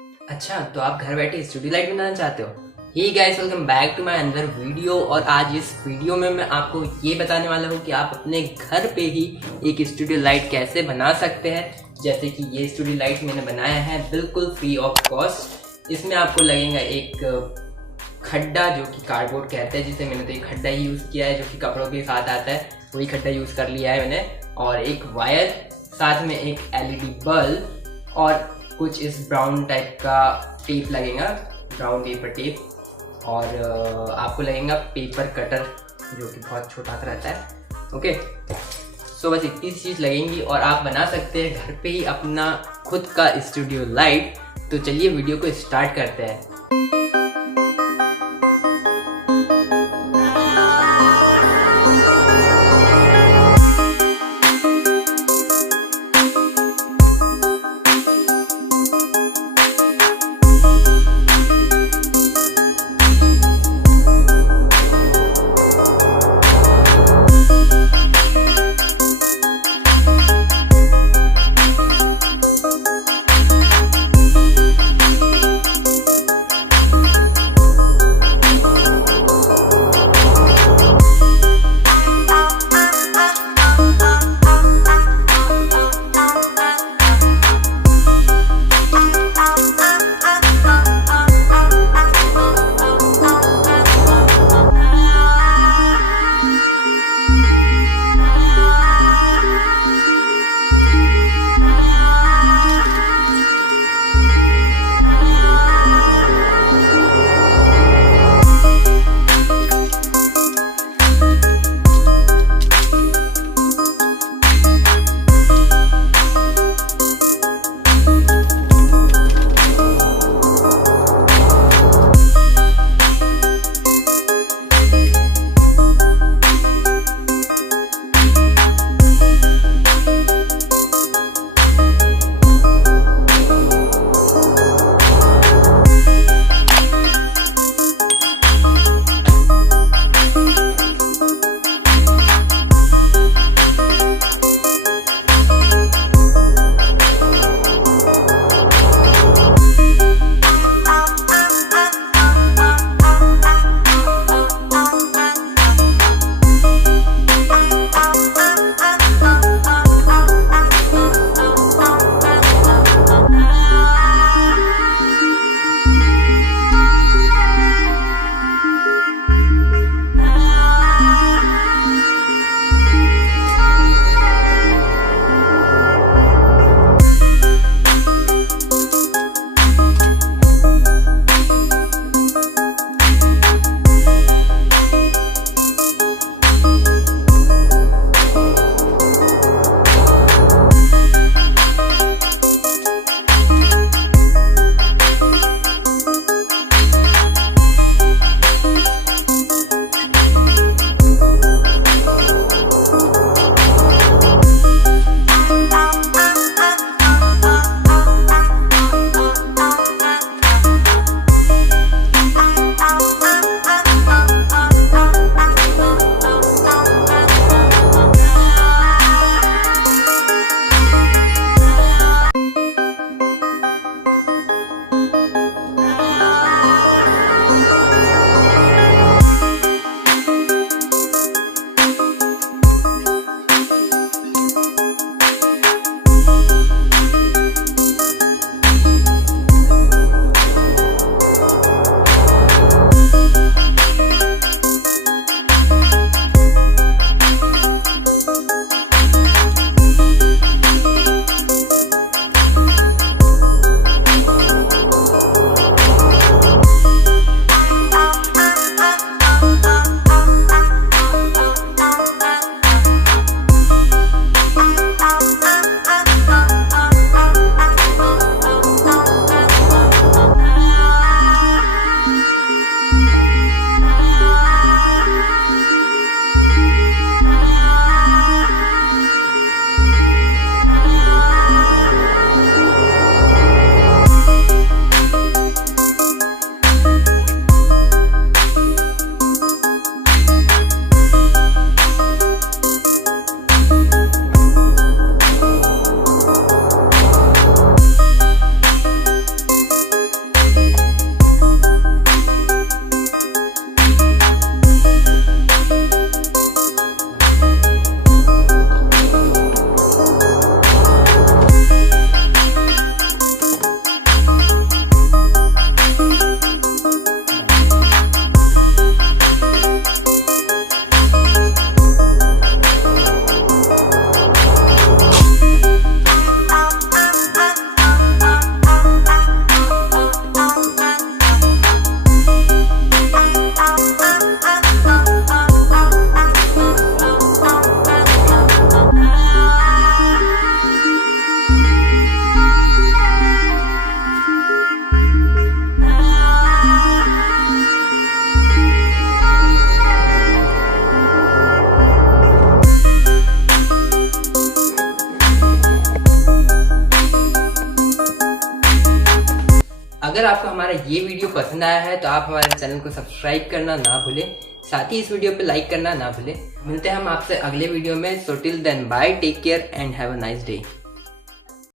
अच्छा, तो आप घर बैठे स्टूडियो लाइट बनाना चाहते हो? Hi guys, welcome back to my another video. और आज इस वीडियो में मैं आपको ये बताने वाला हूँ कि आप अपने घर पे ही एक स्टूडियो लाइट कैसे बना सकते हैं। जैसे कि ये स्टूडियो लाइट मैंने बनाया है बिल्कुल फ्री ऑफ कॉस्ट। इसमें आपको लगेगा एक खड्डा, जो कि कार्डबोर्ड कहते हैं जिसे। मैंने तो एक खड्डा ही यूज़ किया है जो कि कपड़ों के साथ आता है, वही खड्डा यूज़ कर लिया है मैंने। और एक वायर, साथ में एक एलईडी बल्ब और कुछ इस ब्राउन टाइप का टेप लगेगा, ब्राउन पेपर टेप। और आपको लगेगा पेपर कटर जो कि बहुत छोटा सा रहता है। ओके, सो बस इतनी चीज़ लगेंगी और आप बना सकते हैं घर पे ही अपना खुद का स्टूडियो लाइट। तो चलिए वीडियो को स्टार्ट करते हैं। अगर आपको हमारा ये वीडियो पसंद आया है तो आप हमारे चैनल को सब्सक्राइब करना ना भूलें, साथ ही इस वीडियो पे लाइक करना ना भूलें। मिलते हैं हम आपसे अगले वीडियो में। So till then bye, take care and have a nice day.